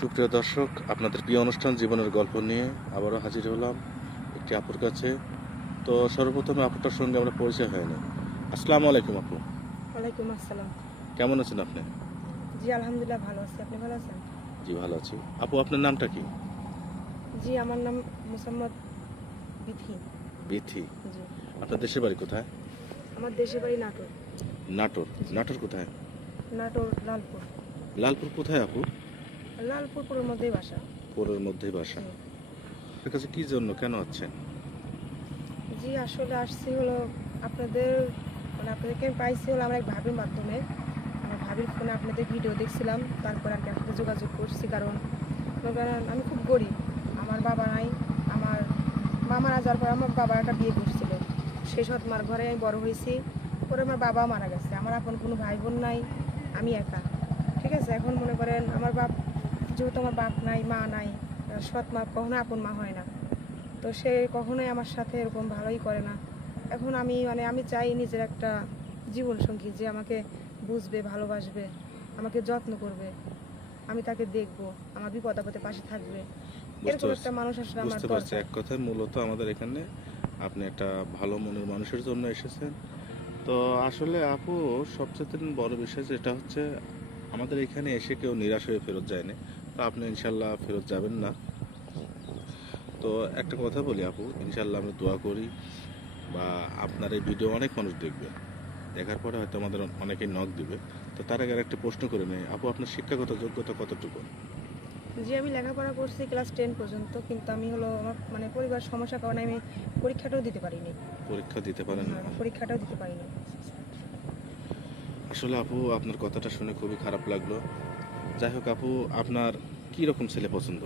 সুপ্রিয় দর্শক, আপনাদের প্রিয় অনুষ্ঠান জীবনের গল্প নিয়ে আবারও হাজির হলাম একটি আপুর কাছে। তো সর্বপ্রথমে আপুটার সঙ্গে আমরা পরিচয় হয়নি। আসসালামু আলাইকুম আপু। ওয়ালাইকুম আসসালাম। কেমন আছেন আপনি? জি আলহামদুলিল্লাহ ভালো আছি। আপনি ভালো আছেন? জি ভালো আছি। আপু আপনার নামটা কি? জি আমার নাম মোসাম্মদ বিথি। বিথি। জি আপনার দেশের বাড়ি কোথায়? আমার দেশের বাড়ি নাটোর। নাটোর। জি। নাটোর কোথায়? নাটোর লালপুর। লালপুর কোথায় আপু? লালপুরের মধ্যেই বাসা। পুরের মধ্যেই বাসা। জি। আপনার কাছে কি জন্য কেন আছেন? জি আসলে আসছি হলো আপনাদের আপনাদেরকে আমি পাইছি হলো আমার এক ভাবির মাধ্যমে। আমার ভাবির ফোনে আপনাদের ভিডিও দেখছিলাম, তারপর আর কি আপনাদের যোগাযোগ করছি। কারণ মনে করেন আমি খুব গরিব, আমার বাবা নাই। আমার মা মারা যাওয়ার পর আমার বাবা একটা বিয়ে করছিল, সেই সৎ মার ঘরে আমি বড় হয়েছি। পরে আমার বাবা মারা গেছে, আমার আপন কোনো ভাই বোন নাই, আমি একা। ঠিক আছে, এখন মনে করেন আমার বাপ, যেহেতু আমার বাপ নাই মা নাই, সৎ মা কখনো আপন মা হয় না, তো সে কখনোই আমার সাথে এরকম ভালোই করে না। এখন আমি চাই নিজের একটা জীবন সঙ্গী যে আমাকে বুঝবে, ভালোবাসবে, আমাকে যত্ন করবে, আমি তাকে দেখবো, আমার বিপদ আপদে পাশে থাকবে। বুঝতে এরকম পারছি, একটা মানুষ আসলে আমার বুঝতে পারছি। দরকার। এক কথায় মূলত আমাদের এখানে আপনি একটা ভালো মনের মানুষের জন্য এসেছেন। তো আসলে আপু, সবচেয়ে বড় বিষয় যেটা হচ্ছে, আমাদের এখানে এসে কেউ নিরাশ হয়ে ফেরত যায়নি। তো আপনি ইনশাল্লাহ ফেরত যাবেন না। তো একটা কথা বলি আপু, ইনশাল্লাহ আমরা দোয়া করি, বা আপনার এই ভিডিও অনেক মানুষ দেখবে, দেখার পরে হয়তো আমাদের অনেকেই নক দিবে। তো তার আগে একটা প্রশ্ন করে নেই আপু, আপনার শিক্ষাগত যোগ্যতা কতটুকু? যে আমি লেখাপড়া করছি ক্লাস 10 পর্যন্ত, কিন্তু আমি হলো আমার পরিবার সমস্যার কারণে আমি পরীক্ষাটাও দিতে পারিনি। পরীক্ষা দিতে পারেন না? পরীক্ষাটাও দিতে পারিনি। আসলে আপু, আপনার কথাটা শুনে খুবই খারাপ লাগলো। যাই হোক আপু, আপনার কি রকম ছেলে পছন্দ?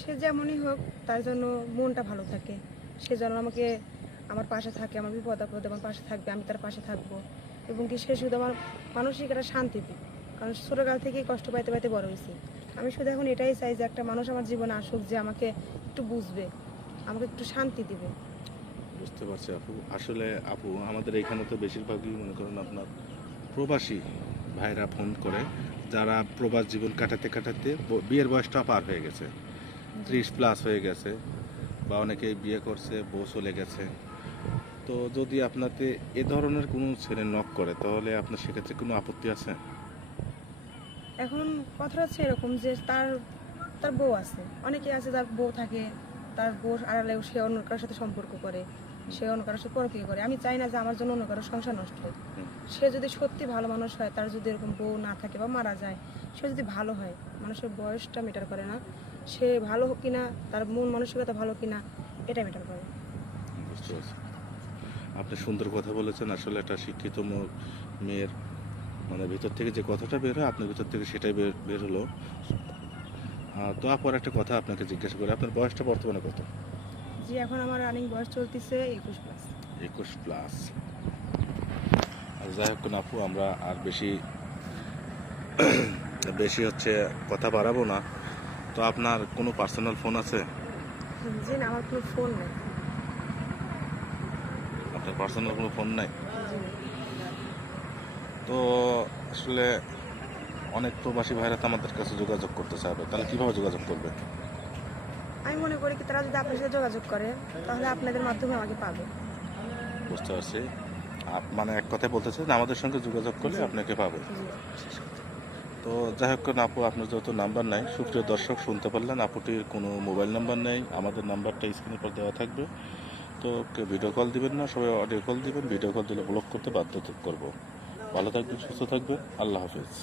সে যেমনই হোক, তার জন্য মনটা ভালো থাকে, সে যেন আমাকে আমার পাশে থাকে, আমার বিপদ আপদে আমার পাশে থাকবে, আমি তার পাশে থাকবো, এবং কি সে শুধু আমার মানসিক একটা শান্তি দিক। কারণ ছোটোকাল থেকেই কষ্ট পাইতে পাইতে বড় হয়েছি। আমি শুধু এখন এটাই চাই যে একটা মানুষ আমার জীবনে আসুক, যে আমাকে একটু বুঝবে, আমাকে একটু শান্তি দিবে। বুঝতে পারছি আপু। আসলে আপু, আমাদের এখানে তো বেশিরভাগই মনে করেন আপনার প্রবাসী ভাইরা ফোন করে, যারা প্রবাস জীবন কাটাতে কাটাতে বিয়ের বয়সটা পার হয়ে গেছে, জি 30+ হয়ে গেছে, বা অনেকে বিয়ে করছে, বউ চলে গেছে। তো যদি আপনাতে এ ধরনের কোনো ছেলে নক করে, তাহলে আপনার সেক্ষেত্রে কোনো আপত্তি আছে? এখন কথা হচ্ছে এরকম যে তার তার বউ আছে, অনেকে আছে যার বউ থাকে, তার বউ আড়ালেও সে অন্য কারোর সাথে সম্পর্ক করে, সে অন্য কারোর সাথে পরকীয়া করে। আমি চাই না যে আমার জন্য অন্য কারোর সংসার নষ্ট হোক। হুম, সে যদি সত্যি ভালো মানুষ হয়, তার যদি এরকম বউ না থাকে বা মারা যায়, সে যদি ভালো হয়, মানুষের বয়সটা ম্যাটার করে না, সে ভালো হোক কিনা, তার মন মানসিকতা ভালো কিনা, এটা ম্যাটার করে। বুঝতে পারছি। আপনি সুন্দর কথা বলেছেন। আসলে একটা শিক্ষিত মেয়ের মানে ভিতর থেকে যে কথাটা বের হয়, আপনার ভিতর থেকে সেটাই বের হলো। তো আপর একটা কথা আপনাকে জিজ্ঞাসা করি, আপনার বয়সটা বর্তমানে কত? জি এখন আমার রানিং বয়স চলতেছে 21+। 21+। আর যাই হোক না আপু, আমরা আর বেশি বেশি হচ্ছে কথা বাড়াবো না। তো আপনার কোনো পার্সোনাল ফোন আছে? জি না, আমার কোনো ফোন নেই। আপনার পার্সোনাল কোনো ফোন নাই? জি না। তো আসলে অনেক প্রবাসী ভাইরা তো আমাদের কাছে যোগাযোগ করতে চাইবে, তাহলে কিভাবে যোগাযোগ করবে? আমি মনে করি কি তারা যদি আপনার সাথে যোগাযোগ করে, তাহলে আপনাদের মাধ্যমে আমাকে পাবে। বুঝতে পারছি। মানে এক কথায় বলতে চাই, আমাদের সঙ্গে যোগাযোগ করলে জি আপনাকে পাবে। জি। তো যাই হোক না আপু, আপনার যেহেতু নাম্বার নাই, সুপ্রিয় দর্শক শুনতে পারলেন, আপুটির কোনো মোবাইল নাম্বার নেই। আমাদের নাম্বারটা স্ক্রিনের পর দেওয়া থাকবে। তো কেউ ভিডিও কল দিবেন না, সবাই অডিও কল দিবেন। ভিডিও কল দিলে ব্লক করতে বাধ্য করবো। ভালো থাকবেন, সুস্থ থাকবেন। আল্লাহ হাফিজ।